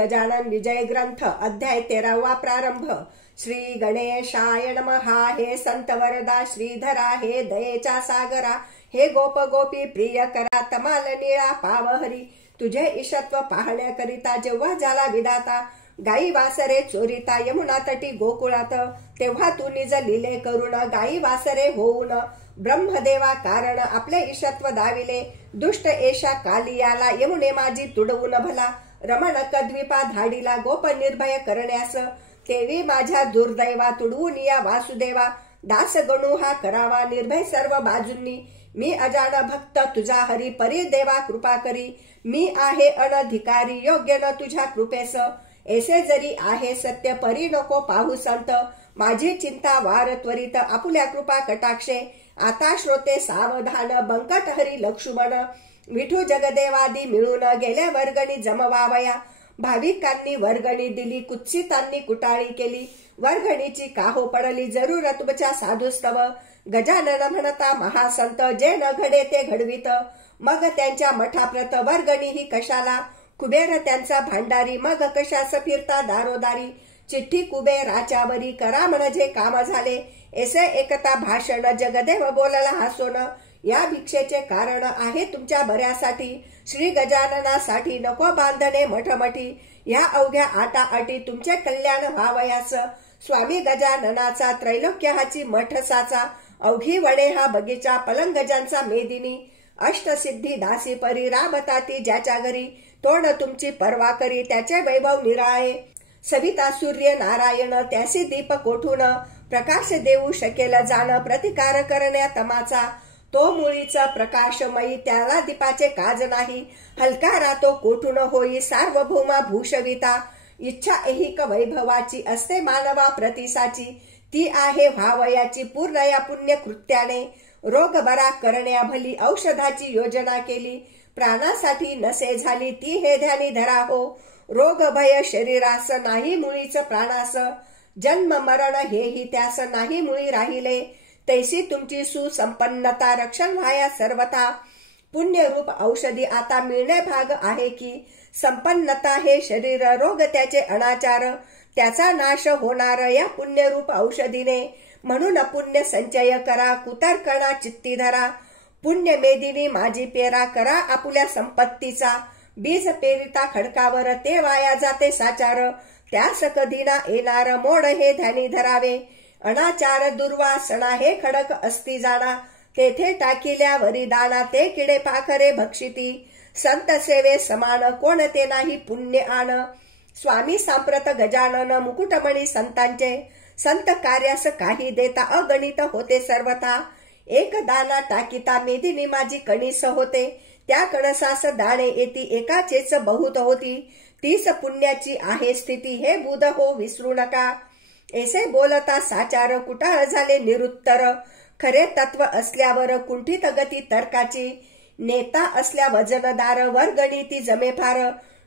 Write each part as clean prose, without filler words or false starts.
गजानन विजय ग्रंथ अध्याय 13वा प्रारंभ। श्री गणेशाय नमः। हे संत वरदा श्रीधरा, हे दयेचा सागरा, हे गोप गोपी प्रिय करा, तमाल निळा पावहरी, तुझे ईशत्व पाहण्याकरिता जेव्हा झाला विधाता, गाई वासरे चोरिता यमुना तटी गोकुळात, तेव्हा तू निज लिले करून गाई वासरे होऊन, ब्रह्मदेवा कारण आपले ईशत्व दाविले, दुष्ट एशा कालियाला यमुने माझी तुडवून भला, रमण कद्विपा धाडीला गोप निर्भय करण्यास, तेवी माझ्या दुर्दैवा तुडवून या वासुदेवा, दास गणू हा करावा निर्भय सर्व बाजूंनी, मी अजान भक्त तुझा हरी, परी देवा कृपा करी, मी आहे अनधिकारी योग्य न तुझ्या कृपेस, ऐसे जरी आहे सत्य परी नको पाहू संत, माझी चिंता वार त्वरित आपुल्या कृपा कटाक्षे, आता श्रोते सावधान बंकट हरी लक्ष्मण, विठू जगदेवादी मिळून गेल्या वर्गणी जमवावया, भाविकांनी वर्गणी दिली कुत्सितांनी कुटाळी केली, वर्गणीची काहो पडली जरूर तुमच्या साधुस्तव, गजानन म्हणता महासंत जे न घडे ते घडवित, मग त्यांच्या मठाप्रत वर्गणी ही कशाला, कुबेर त्यांचा भांडारी मग कशास फिरता दारोदारी, चिठ्ठी कुबेराच्यावरी करा म्हणजे काम झाले, ऐसे एकता भाषण जगदेव बोलला हसून, या भिक्षेचे कारण आहे तुमच्या बऱ्यासाठी, श्री गजाननासाठी नको बांधणे मठमठी, या अवघ्या आटा अटी तुमचे कल्याण व्हावयास, स्वामी गजाननाचा त्रैलोक्य हाची मठ साचा, अवघी वडे हा बगीचा पलंगजांचा मेदिनी, अष्टसिद्धी दासी परी राबताती ज्याच्या घरी, तोंड तुमची पर्वा करी त्याचे वैभव निराळे, सविता सूर्य नारायण त्यासी दीप कोठून, प्रकाश देऊ शकेल जाण प्रतिकार करण्या तमाचा, तो मुळीचा प्रकाशमयी त्याला दीपाचे काज नाही, हलका रातो कोठून होई सार्वभौमा भूषविता, इच्छा ऐहिक वैभवाची असते मानवा प्रतिसाची, ती आहे व्हावयाची पूर्ण या पुण्य कृत्याने, रोग बरा करण्या भली औषधाची योजना केली, प्राणासाठी नसे झाली ती हे ध्यानी धरा हो, रोग भय शरीरास नाही मुळीच प्राणास, जन्म मरण हेही त्यास नाही मुळी राहिले, तैसी तुमची सुसंपन्नता रक्षण व्हाया सर्वथा, पुण्यरूप औषधी आता मिळणे भाग आहे की, संपन्नता हे शरीर रोग त्याचे अनाचार, त्याचा नाश होणार या पुण्यरूप औषधीने, म्हणून पुण्य संचय करा कुतर्कणा चित्ती धरा, पुण्य मेदिनी माझी पेरा करा आपुल्या संपत्तीचा, बीज पेरिता खडकावर ते वाया जाते साचार, त्यास कधी ना येणार मोड हे ध्यानी धरावे, अनाचार दुर्वासना हे खडक असती जाणा, तेथे टाकिल्यावरी दाना ते किडे पाखरे भक्षिती, संत सेवे समान कोणते नाही पुण्य आण, स्वामी सांप्रत गजानन मुकुटमणी संतांचे, संत कार्यास काही देता अगणित होते सर्वथा, एक दाना टाकिता मेदिनी माझी कणीस होते, त्या कणसास दाणे येती एकाचेच बहुत होती, तीच पुण्याची आहे स्थिती हे बुध हो विसरू नका, ऐसे बोलता साचार कुटाळ झाले निरुत्तर, खरे तत्व असल्यावर कुंठित गती तर्काची, नेता असल्या वजनदार वर्गणी ती जमे फार,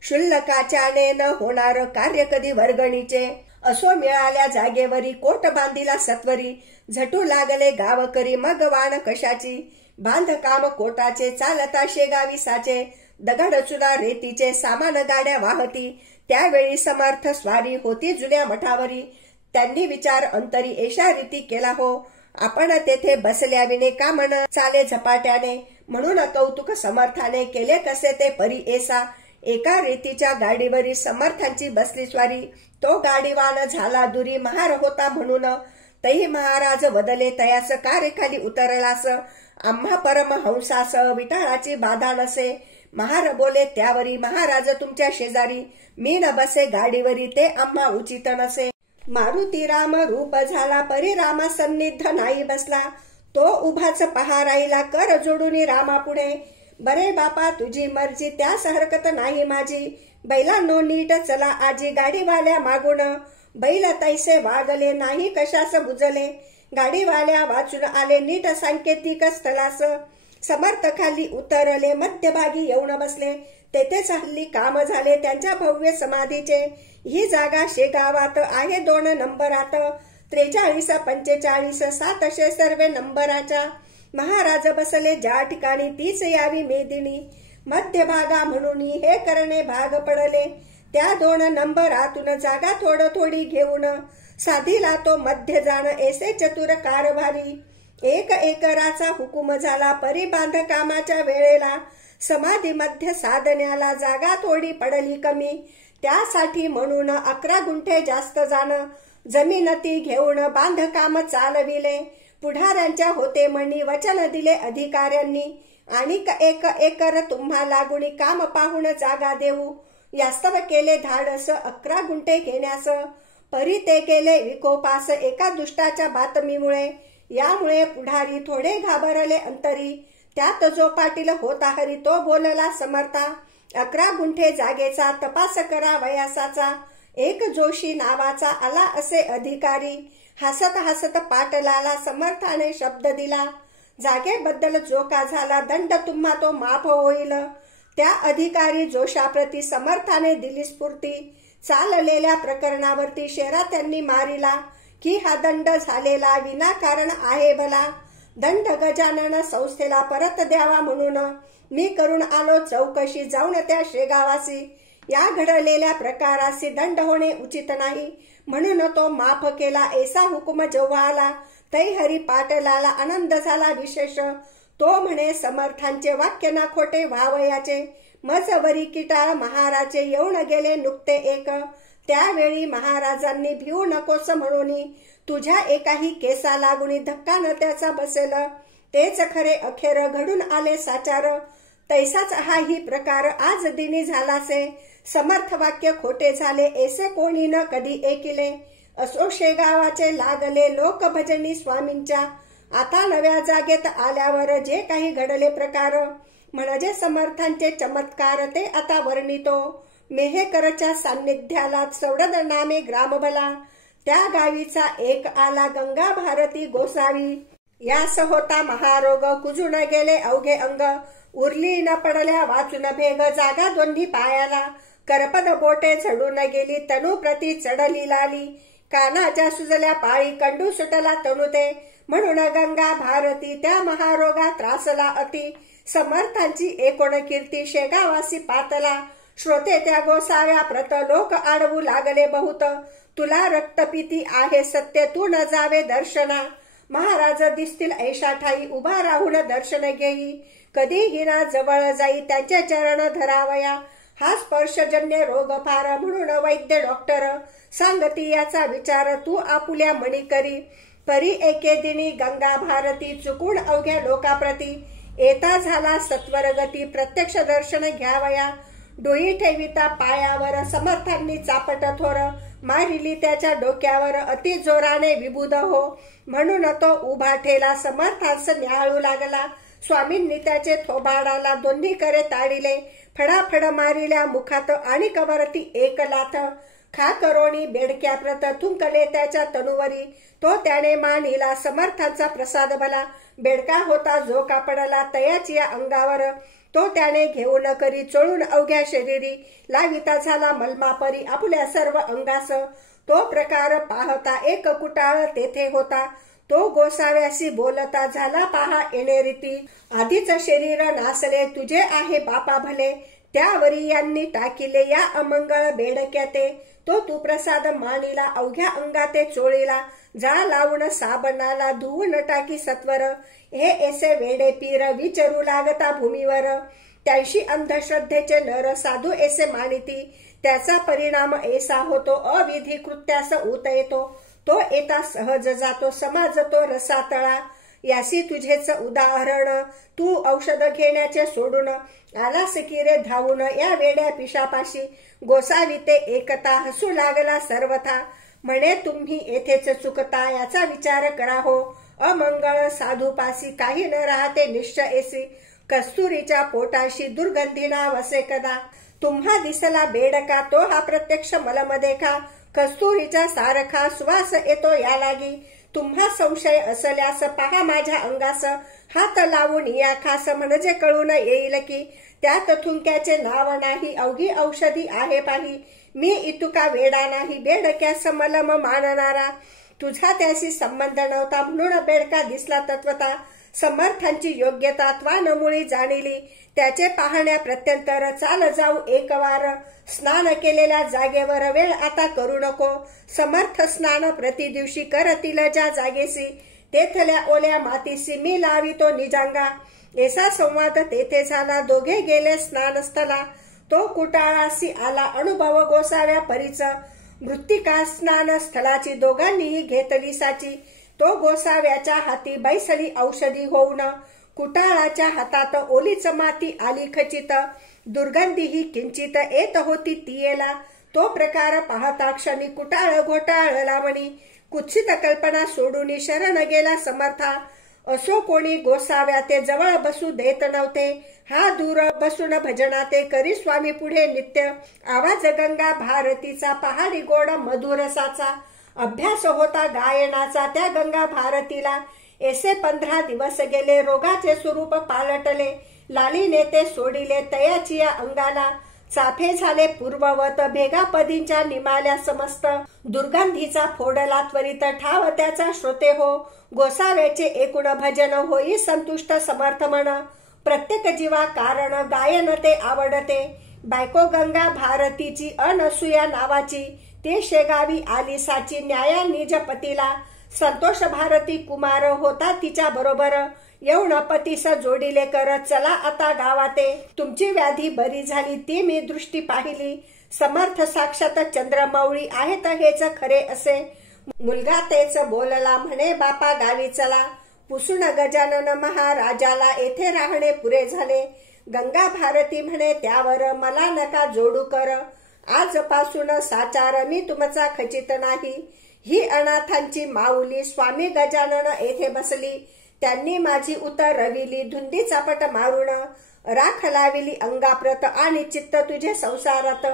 शुल्लकाच्याने न होणार कार्य कधी वर्गणीचे, असो मिळाल्या जागेवरी कोट बांधिला सत्वरी, झटू लागले गावकरी मग वाण कशाची, बांधकाम कोटाचे चालता शेगावी साचे, दगड चुना रेतीचे सामान गाड्या वाहती, त्यावेळी समर्थ स्वारी होती जुन्या मठावरी, त्यांनी विचार अंतरी एशा रीती केला हो, आपण तेथे बसल्या विने का म्हण चाले झपाट्याने, म्हणून कौतुक समर्थाने केले कसे ते परी एसा, एका रेतीच्या गाडीवरी समर्थांची बसली स्वारी, तो गाडीवान झाला दुरी महार होता म्हणून, तई महाराज वदले तयास कारेखाली उतरलास, आम्हा परमहंसास विटाळाची बाधा नसे, महार बोले त्यावरी महाराज तुमच्या शेजारी, मी न बसे गाडीवरी ते आम्हा उचित नसे, मारुती राम रूप झाला परी रामा सन्निध नाही बसला, तो उभाच पहा राहिला कर जोडून रामा पुढे, बरे बापा तुझी मर्जी त्यास हरकत नाही माझी, बैलांनो नीट चला आजी गाडीवाल्या मागून, बैल तैसे वागले नाही कशास बुजले, गाडीवाल्या वाचून आले नीट सांकेतिक स्थळास, समर्थ खाली उतरले मध्यभागी येऊन बसले, तेथेच हल्ली काम झाले त्यांच्या भव्य समाधीचे, ही जागा शेगावात आहे 2 नंबरात, 43 45 700 सर्वे नंबराच्या, महाराज बसले ज्या ठिकाणी तीच यावी मेदिनी, मध्यभागा म्हणून हे करणे भाग पडले, त्या 2 नंबरातून जागा थोडी घेऊन साधिला तो मध्य जाण ऐसे चतुर कारभारी. 1 एकराचा हुकूम झाला परी बांधकामाच्या वेळेला. समाधी मध्य साधण्याला जागा थोडी पडली कमी. त्यासाठी म्हणून 11 गुंठे जास्त जाण जमीन ती घेऊन बांधकाम चालविले. पुढाऱ्यांच्या होते म्हणी वचन दिले अधिकाऱ्यांनी. आणि 1 एकर तुम्हा लागुणी काम पाहून जागा देऊ. यास्तव केले धाडस 11 गुंठे घेण्यास. परी ते केले विकोपास एका दुष्टाच्या बातमीमुळे. यामुळे पुढारी थोडे घाबरले अंतरी. त्यात जो पाटील होता हरी तो बोलला समर्था. 11 गुंठे जागेचा तपास करा वयासाचा. एक जोशी नावाचा आला असे अधिकारी. हसत हसत पाटलाला समर्थाने शब्द दिला. जागेबद्दल जो का झाला दंड तुम्हा तो माफ होईल. त्या अधिकारी जोशाप्रती समर्थाने दिली स्फूर्ती. चाललेल्या प्रकरणावरती शेरा त्यांनी मारिला की हा दंड झालेला विनाकारण आहे भला. दंड गजानन संस्थेला परत द्यावा म्हणून मी करून आलो चौकशी जाऊन त्या शेगावासी. या घडलेल्या प्रकारासी दंड होणे उचित नाही म्हणून तो माफ केला. ऐसा हुकुम जेव्हा आला तै हरी पाटलाला आनंद झाला विशेष. तो म्हणे समर्थांचे वाक्य ना खोटे व्हावयाचे. मजवरी किटाळ महाराजे येऊन गेले नुकते एक. त्यावेळी महाराजांनी भिवू नकोस म्हणून तुझ्या एकाही केसा लागुनी धक्का न त्याचा बसेल. तेच खरे अखेर घडून आले साचार. तैसाच हाही प्रकार आज दिनी झालासे. समर्थ वाक्य खोटे झाले ऐसे कोणी न कधी ऐकिले. असो शेगावाचे लागले लोक भजनी स्वामींच्या. आता नव्या जागेत आल्यावर जे काही घडले प्रकार म्हणजे समर्थांचे चमत्कार ते आता वर्णितो. मेहेकरच्या सान्निध्याला चौडद नामे ग्राम भला. त्या गावीचा एक आला गंगा भारती गोसावी. यास होता महारोग कुजून गेले अवघे अंग. उरली न पडल्या वाचून भेग जागा दोन्ही पायाला. करपद बोटे झडून गेली तनु प्रती चढली लाली. कानाच्या सुजल्या पाळी कंडू सुटला तनु ते. म्हणून गंगा भारती त्या महारोगा त्रासला अति. समर्थांची एकूण कीर्ती शेगावासी पातला. श्रोते त्या गोसाव्या प्रत लोक आडवू लागले बहुत. तुला रक्तपिती आहे सत्य तू न जावे दर्शना. महाराज दिसतील ऐशा ठाई उभा राहून दर्शन घेई. कधी हिना जवळ जाई त्यांचे चरण धरावया. हा स्पर्शजन्य रोग फार म्हणून वैद्य डॉक्टर सांगती याचा विचार तू आपुल्या मणी करी. परी एके दिनी गंगा भारती चुकून अवघ्या लोकाप्रती. येता झाला सत्वर गती प्रत्यक्ष दर्शन घ्यावया. डोई ठेविता पायावर समर्थांनी चापट थोर. मारिली त्याच्या डोक्यावर अति जोराने विबुध हो. म्हणून तो उभा ठेला समर्थांस न्याहाळू लागला. स्वामींनी त्याचे थोबाडाला दोन्ही करे ताडिले. फडाफड मारिल्या मुखात आणि कवरती एक लाथ. खा करोणी बेडक्या प्रत थुंकले त्याच्या तनुवरी. तो त्याने मानिला समर्थांचा प्रसाद भला. बेडका होता जो कापडला तयाची या अंगावर. तो त्याने घेऊन करी चोळून अवघ्या शरीरी. लाविता झाला मलमापरी आपुल्या सर्व अंगास. तो प्रकार पाहता एक कुटाळ तेथे होता. तो गोसाव्यासी बोलता झाला पहा येणे रीती. आधीच शरीर नासले तुझे आहे बापा भले. त्यावरी यांनी टाकिले या अमंगळ बेडक्या ते. तो तू प्रसाद मानिला अवघ्या अंगाते चोळीला. जा लावून साबणाला धुवून टाकी सत्वर. हे ऐसे वेडे पीर विचारू लागता भूमीवर. त्यांशी अंधश्रद्धेचे नर साधू ऐसे मानिती. त्याचा परिणाम ऐसा होतो अविधी कृत्यास ऊत येतो. तो येता सहज जातो समाज तो रसातळा. यासी तुझेच उदाहरण तू औषध घेण्याचे सोडून आलास की रे धावून या वेड्या पिशापाशी. गोसावी ते एकता हसू लागला सर्वथा. म्हणे तुम्ही येथेच चुकता याचा विचार करा हो. अमंगळ साधूपासी काही न राहते निश्चयसी. कस्तुरीच्या पोटाशी दुर्गंधीना वसे कदा. तुम्हा दिसला बेडका तो हा प्रत्यक्ष मलमदेखा. कस्तुरीचा सारखा सुवास येतो या लागी. तुम्हा संशय असल्यास पहा माझ्या अंगास. हात लावून या खास म्हणजे कळून येईल की त्यात थुंक्याचे नाव नाही अवघी औषधी आहे पाही. मी इतुका वेडा नाही बेडक्यास मलम मानणारा. तुझा त्याशी संबंध नव्हता म्हणून बेडका दिसला तत्वता. समर्थांची योग्यता त्वानमुळी जाणिली, त्याचे पाहण्या प्रत्यंतर चाल जाऊ एकवार, स्नान केलेल्या जागेवर वेळ आता करू नको, समर्थ स्नान प्रति दिवशी करतील ज्या जागेसी, तेथल्या ओल्या मातीसी मी लावितो निजांगा. ऐसा संवाद तेथे झाला, दोघे गेले स्नानस्थला, तो कुटाळासी आला अनुभव गोसाव्या परीच, मृत्तिका स्नान स्थळाची दोघांनीही घेतली साची, तो गोसाव्याच्या हाती बैसली औषधी होऊन, कुटाळाच्या हातात ओलीच माती आली खचित, दुर्गंधीही किंचित येत होती तियेला, तो प्रकार पाहता क्षणी कुटाळ घोटाळला म्हणी, कुत्सित कल्पना सोडून शरण गेला समर्था, असो कोणी गोसाव्या ते जवळ बसू देत नव्हते, हा दूर बसून भजना ते करी स्वामी पुढे नित्य, आवाज गंगा भारतीचा पहाडी गोड मधुरसाचा, अभ्यास होता गायनाचा त्या गंगा भारतीला, ऐसे 15 दिवस गेले रोगाचे स्वरूप पालटले, लालीने ते सोडिले तयाची या अंगाला, चाफे झाले पूर्ववत भेगापदींच्या निमाल्या समस्त, दुर्गंधीचा फोडला त्वरित ठाव त्याचा श्रोते हो, गोसाव्याचे एकूण भजन होई संतुष्ट समर्थ म्हण, प्रत्येक जीवा कारण गायन ते आवडते, बायको गंगा भारतीची अनसुया नावाची, ते शेगावी आली साची न्याया निज पतीला, संतोष भारती कुमार होता तिच्या बरोबर, येऊन पतीस जोडीले कर चला आता गावाते, तुमची व्याधी बरी झाली ती मी दृष्टी पाहिली, समर्थ साक्षात चंद्रमौळी आहेत हेच खरे असे, मुलगा तेच बोलला म्हणे बापा गावी चला, पुसून गजानन महाराजाला येथे राहणे पुरे झाले, गंगा भारती म्हणे त्यावर मला नका जोडू कर, आजपासून साचार मी तुमचा खचित नाही, ही अनाथांची माऊली स्वामी गजानन येथे बसली, त्यांनी माझी उतर रविली धुंदी चापट मारून, राख लाविली अंगाप्रत आणि चित्त तुझे संसारात,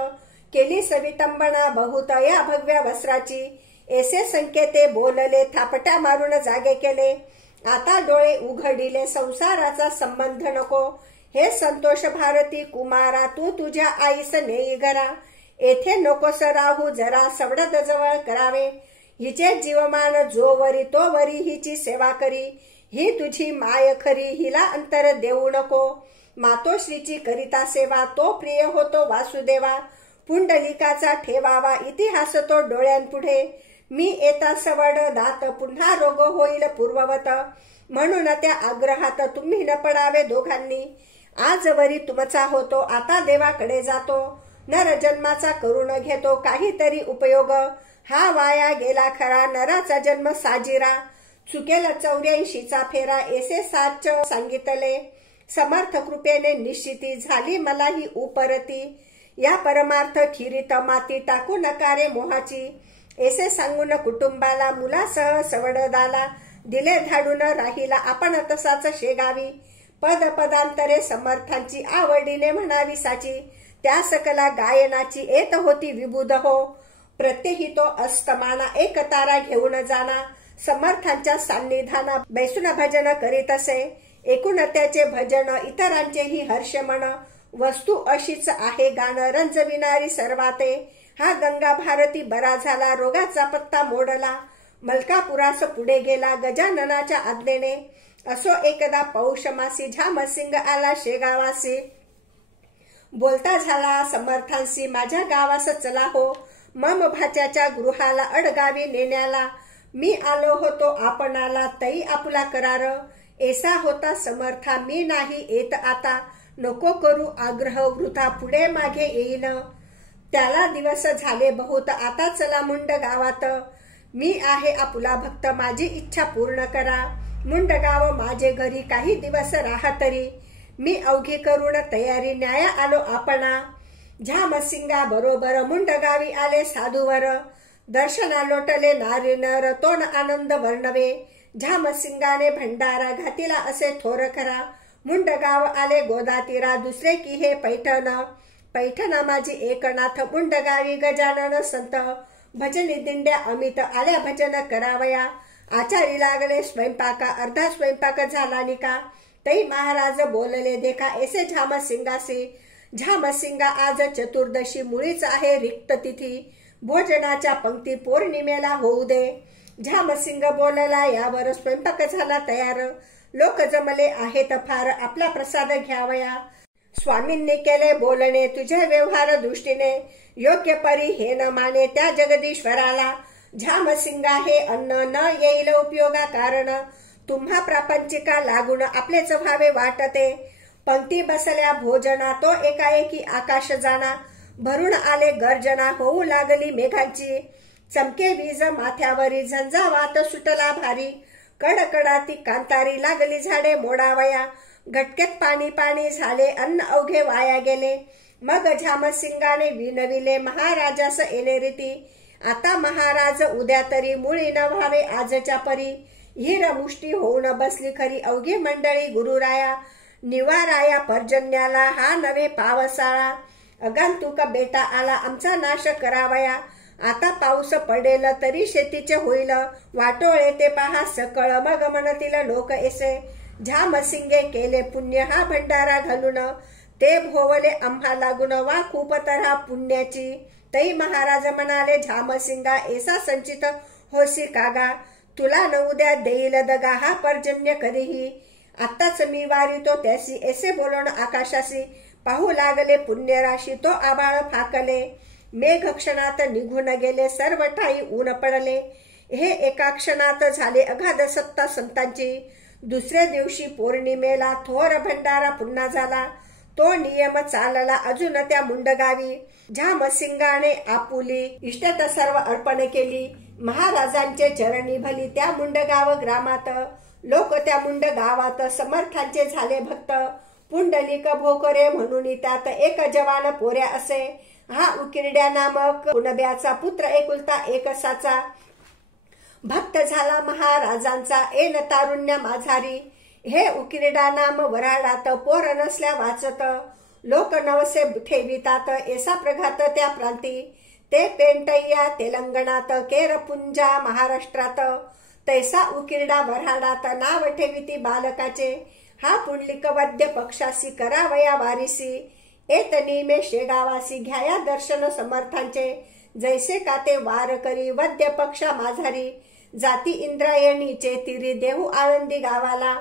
केली सविटंबना बहुत या भगव्या वस्त्राची, ऐसे संकेते बोलले थापट्या मारून जागे केले, आता डोळे उघडिले संसाराचा संबंध नको, हे संतोष भारती कुमारा तू तुझ्या आईस नेई घरा, येथे नकोस राहू जरा सवडत जवळ करावे, हिचे जीवमान जो वरी तो वरी हिची सेवा करी, ही तुझी माय खरी हिला अंतर देऊ नको, मातोश्रीची करिता सेवा तो प्रिय होतो वासुदेवा, पुंडलिकाचा ठेवावा इतिहास तो डोळ्यांपुढे, मी येता सवड दात पुन्हा रोग होईल पूर्ववत, म्हणून त्या आग्रहात तुम्ही न पडावे दोघांनी, आजवरी तुमचा होतो आता देवाकडे जातो, नर जन्माचा करून घेतो काहीतरी उपयोग, हा वाया गेला खरा नराचा जन्म साजिरा, चुकेल 84चा फेरा ऐसे साच सांगितले, समर्थ कृपेने निश्चिती झाली मला ही उपरती, या परमार्थ खिरीत माती टाकू नका रे मोहाची, ऐसे सांगून कुटुंबाला मुलासह सवडदाला, दिले धाडून राहिला आपण तसाच शेगावी, पद पदांतरे समर्थांची आवडीने म्हणावी साची, त्या सकला गायनाची येत होती विबुध हो, प्रत्येही तो अस्तमाना एक तारा घेऊन जाना, समर्थांच्या सान्निधाना बैसून भजन करीत असे, एकूण त्याचे भजन इतरांचेही हर्ष म्हण, वस्तू अशीच आहे गाण रंजविणारी सर्वाते, हा गंगा भारती बरा झाला रोगाचा पत्ता मोडला, मलकापुरास पुढे गेला गजाननाच्या आज्ञेने, असो एकदा पौष मासी झामसिंग आला शेगावासी, बोलता झाला समर्थांशी माझ्या गावास चला हो, मम भाच्याच्या गृहाला अडगावी नेण्याला, मी आलो होतो आपणाला तई आपला करार, ऐसा होता समर्था मी नाही येत आता, नको करू आग्रह वृथा पुढे मागे येईन, त्याला दिवस झाले बहुत आता चला मुंड गावात, मी आहे आपला भक्त माझी इच्छा पूर्ण करा, मुंड गाव माझे घरी काही दिवस राहा तरी, मी अवघी करून तयारी न्याया आलो आपणा, झामसिंगा बरोबर मुंड गावी आले साधूवर, दर्शना लोटले नारी नर तोन आनंद वर्णवे, झामसिंगाने भंडारा घातिला असे थोर खरा, मुंड गाव आले गोदातीरा दुसरे की हे पैठण, पैठणा माझी एकनाथ मुंड गावी गजानन संत, भजनी दिंड्या अमित आल्या भजन करावया, आचारी लागले स्वयंपाका अर्धा स्वयंपाक झाला निका, तई महाराज बोलले देखा ऐसे झामसिंगासी, झामसिंगा आज चतुर्दशी मुळीच आहे रिक्त तिथी, भोजनाच्या पंक्ती पौर्णिमेला होऊ दे, झामसिंग बोलला यावर स्वयंपाक झाला तयार, लोक जमले आहेत फार आपला प्रसाद घ्यावया। स्वामींनी केले बोलणे तुझे व्यवहार दृष्टीने, योग्य परी हे न माने त्या जगदीश्वराला। झामसिंगा हे अन्न न येईल उपयोगा कारण, तुम्हा प्रापंचिका लागून आपलेच व्हावे वाटते। पंक्ती बसल्या भोजना तो एकाएकी आकाश जाणा, भरून आले गर्जना होऊ लागली मेघांची। चमके वीज माथ्यावरी झंझावात सुटला भारी, कडकडाती कांतारी लागली झाडे मोडावया। घटकेत पाणी पाणी झाले अन्न अवघे वाया गेले, मग झामसिंगाने विनविले महाराजास येणे रीती। आता महाराज उद्या तरी मुळी न व्हावे आजच्या परी, हिर मुष्टी होऊन बसली खरी अवघी मंडळी गुरुराया। निवाराया पर्जन्याला हा नवे पावसाळा, अगांतुक बेटा आला आमचा नाश करावया। आता पाऊस पडेल तरी शेतीचे होईल, वाटोळे ते पहा सकळ मग म्हणतील लोक ऐसे। झामसिंगे केले पुण्य हा भंडारा घालून, ते भोवले आम्हा लागून वा खूप तऱ्हा पुण्याची। तै महाराज म्हणाले झामसिंगा ऐसा संचित होसी कागा, तुला न उद्या देईल दगा हा पर्जन्य कधीही। आत्ताच मी वारितो त्यासी ऐसे बोलून आकाशासी, पाहू लागले पुण्यराशी तो आबाळ फाकले। मेघ क्षणात निघून गेले सर्व ठाई ऊन पडले, हे एका क्षणात झाले अगाध सत्ता संतांची। दुसऱ्या दिवशी पौर्णिमेला थोर भंडारा पुन्हा झाला, तो नियम चालला अजून त्या मुंडगावी। झामसिंगाने आपुली इष्टत सर्व अर्पण केली, महाराजांचे चरणी भली त्या मुंडगाव ग्रामात। लोक त्या मुंड गावात समर्थांचे झाले भक्त, पुंडलिक भोकरे म्हणून त्यात एक जवान पोऱ्या असे। हा उकिरड्या नामक कुणब्याचा पुत्र एकुलता एक साचा, भक्त झाला महाराजांचा एन तारुण्य माझारी। हे उकिरडा नाम वराडात पोर नसल्या वाचत, लोक नवसे ठेवितात ऐसा प्रघात त्या प्रांती। ते पेंटय्या तेलंगणात केरपुंजा महाराष्ट्रात, तैसा उकिरडा वराडात नाव ठेविती बालकाचे। हा पुंडलिक वद्य पक्षासी करावया वारिसी, एत निमे शेगावासी घ्याया दर्शन समर्थांचे। जैसे का ते वार करी वद्य पक्षा माझारी, जाती इंद्रायणीचे तिरी देहू आळंदी गावाला।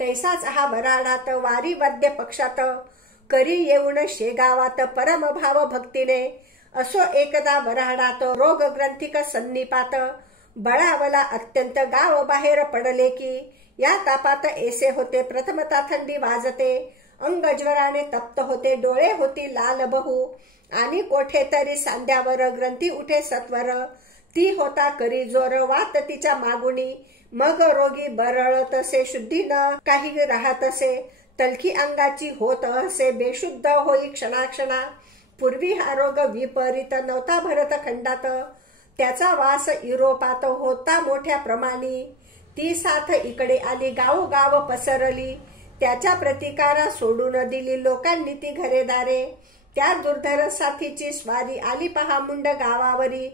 तैसाच हा वराडात वारी वद्य पक्षात, करी येऊन शेगावात परम भाव भक्तीने। असो एकदा वराडात रोग ग्रंथिक सन्निपात, बळावला अत्यंत गाव बाहेर पडले की। या तापात ऐसे होते प्रथमता थंडी वाजते, अंग ज्वराने तप्त होते डोळे होती लाल बहु। आणि कोठे तरी सांध्यावर ग्रंथी उठे सत्वर, ती होता करी जोर वात तिच्या मागुनी। मग रोगी बरळत असे शुद्धी न काही राहत असे, तलखी अंगाची होत असे बेशुद्ध होई क्षणाक्षणा। पूर्वी हा रोग विपरीत नव्हता भरत खंडात, त्याचा वास युरोपात होता मोठ्या प्रमाणी। ती साथ इकडे आली गावोगाव पसरली, त्याच्या प्रतिकारा सोडून दिली लोकांनी ती घरेदारे। त्या दुर्धर साथीची स्वारी आली पहा मुंड गावावरी,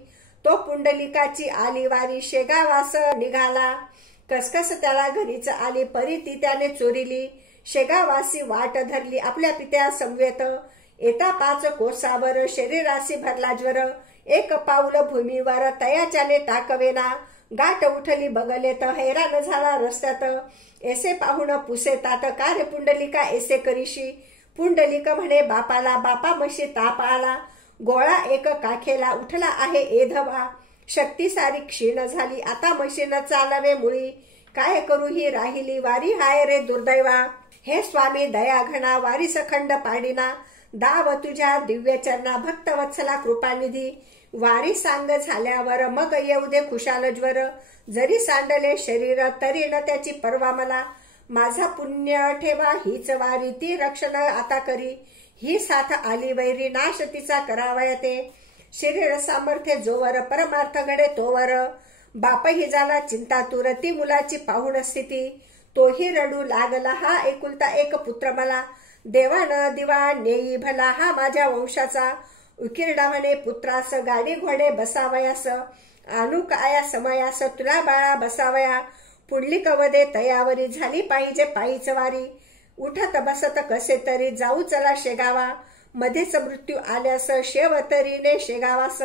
तो पुंडलिकाची आली वारी शेगावास निघाला। कसकस त्याला घरीच आली परी ती त्याने चोरिली, शेगावासी वाट धरली आपल्या पित्या समवेत। येता 5 कोसावर शरीरासी भरला ज्वर, एक पाऊल भूमीवर तयाच्याने टाकवेना। गाठ उठली बगलेत हैराण झाला रस्त्यात, ऐसे पाहून पुसेतात का रे पुंडलिका ऐसे करीशी। पुंडलिक म्हणे बापाला बापा मशी ताप आला, गोळा एक काखेला उठला आहे एधवा। शक्ती सारी क्षीण झाली आता मशीन चालवे मुळी, काय करू ही राहिली वारी हाय रे दुर्दैवा। हे स्वामी दया घना वारी सखंड पाडिना, दाव तुझ्या दिव्य चरणा भक्त वत्सला कृपानिधी। वारी सांग झाल्यावर मग येऊ दे खुशाल ज्वर, जरी सांडले शरीर तरी न त्याची परवा मला। माझा पुण्य ठेवा हीच वारी ती रक्षण आता करी, ही साथ आली वैरी नाश तिचा करावयाते। शरीर सामर्थ्य जोवर परमार्थ घडे तोवर, बापही झाला चिंतातूर ती मुलाची पाहून स्थिती। तोही रडू लागला हा एकुलता एक पुत्र मला, देवान दिवा नेई भला हा माझ्या वंशाचा। उकिरडा म्हणे पुत्रास गाडी घोडे बसावयास, आणू काया समयास तुला बाळा बसावया। पुंडलिक वदे तयावरी झाली पाहिजे पायीच वारी, उठत बसत कसे तरी जाऊ चला शेगावा। मध्येच मृत्यू आल्यास शेवतरीने शेगावास,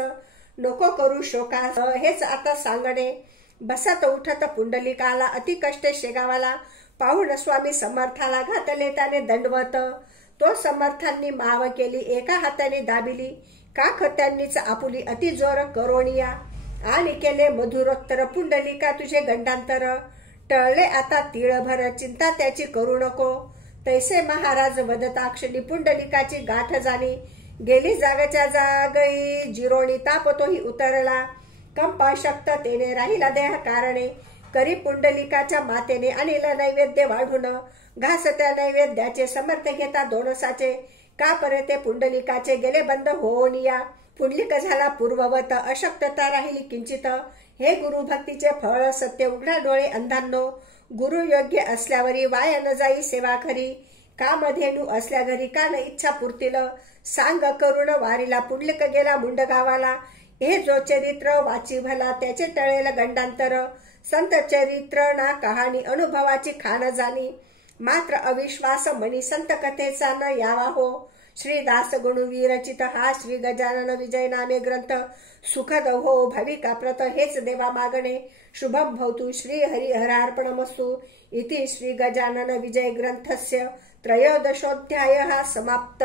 नको करू शोकास हेच आता सांगणे। बसत उठत पुंडलिकाला अति कष्टे शेगावाला, पाहून स्वामी समर्थाला घातले त्याने दंडवत. तो समर्थांनी माव केली एका हाताने दाबिली. काख त्यांनीच आपुली अति जोर करोनिया. आणि केले मधुरोत्तर पुंडलिका तुझे गंडांतर. टळले आता तिळभर चिंता त्याची करू नको. तैसे महाराज वदता क्षणी पुंडलिकाची गाठ जाणी. गेली जागच्या जागई जिरोणी ताप तोही उतरला. कंपा शक्ततेने राहिला देह कारणे. करी पुंडलिकाच्या मातेने अनिल नैवेद्य वाढून. घास त्या नैवेद्याचे समर्थ घेता दोनसाचे. का परे ते पुंडलिकाचे गेले बंद होनिया. पुंडलिक झाला पूर्ववत अशक्तता राहिली किंचित. हे गुरु भक्तीचे फळ सत्य उघडा डोळे अंधांनो. गुरु योग्य असल्यावरी वाया न जाई सेवा खरी. कामधेनू असल्या घरी का न इच्छा पुरतील. सांग करुण वारीला पुंडलिक गेला मुंड गावाला. हे जो चरित्र वाची भला त्याचे टळेल गंडांतर. संत चरित्र ना कहाणी अनुभवाची खान जाणी. मात्र अविश्वास मनी संत कथेचा न यावा हो. श्रीदास गुणवी रचित हा श्री गजानन विजय नामे ग्रंथ. सुखद हो भाविका प्रत हेच देवा मागणे. शुभम भवतु श्री हरिहरार्पणमस्तु. इति श्री गजानन विजय ग्रंथस्य त्रयोदशोऽध्यायः समाप्त.